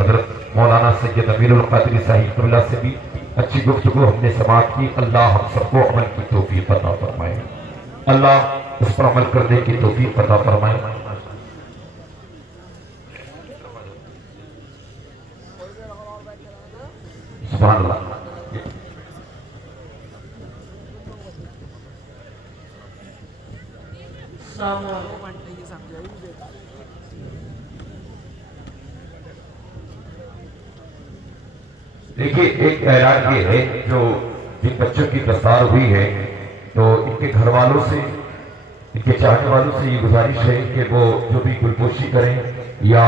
हजरत मौलाना सैयद अमीरुल कादरी साहिब क़िबला से भी अच्छी गुफ्तगू हमने समाअत की। अल्लाह हम सबको अमल की तौफीक अता फरमाए, अल्लाह उस पर अमल करने की तौफीक अता फरमाए। सुभान अल्लाह। देखिए, एक ऐलान ये है, जो जिन बच्चों की दस्तार हुई है तो इनके घर वालों से, इनके चाहने वालों से ये गुजारिश है कि वो जो भी गुलपोशी करें या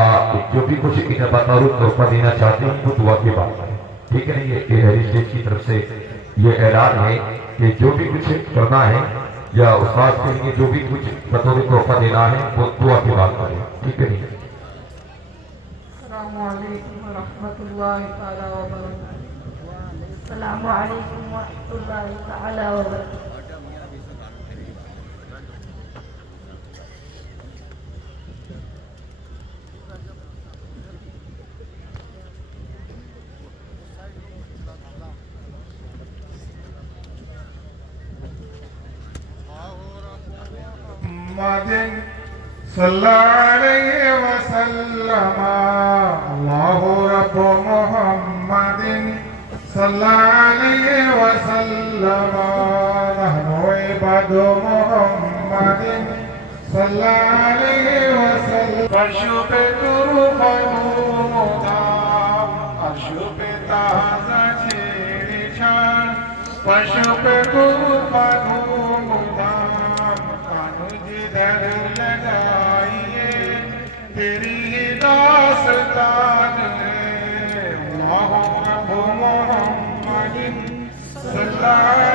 जो भी कुछ इन्हें बतौर तोहफा देना चाहते हैं वो दुआ के बाद करें, ठीक है ना। ये हेरिटेज की तरफ से ये ऐलान है कि जो भी कुछ करना है या उस्ताद के लिए जो भी कुछ बतौर तोहफा देना है वो दुआ के बाद करें, ठीक है नहीं। अस्सलामु अलैकुम व रहमतुल्लाहि तआला व बरकातहू। अस्सलामु अलैकुम व रहमतुल्लाहि तआला व बरकातहू। मुहम्मदिन सल्लल्लाहु अलैहि वसल्लम। अल्लाहु रब्बु मुहम्मदिन सल्लल्लाहु अलैहि वसल्लम। नहनु इबादु मुहम्मदिन सल्लल्लाहु अलैहि वसल्लम। फर्शों पे तुरूफानुदा, अर्शों पे ताज़ा छेड़छाड़, फर्शों पे तुरूफानुदा, जिधर लगाइए तेरी ही दास्तान है। अल्लाहु रब्बु मुहम्मदिन सल्लल्लाहु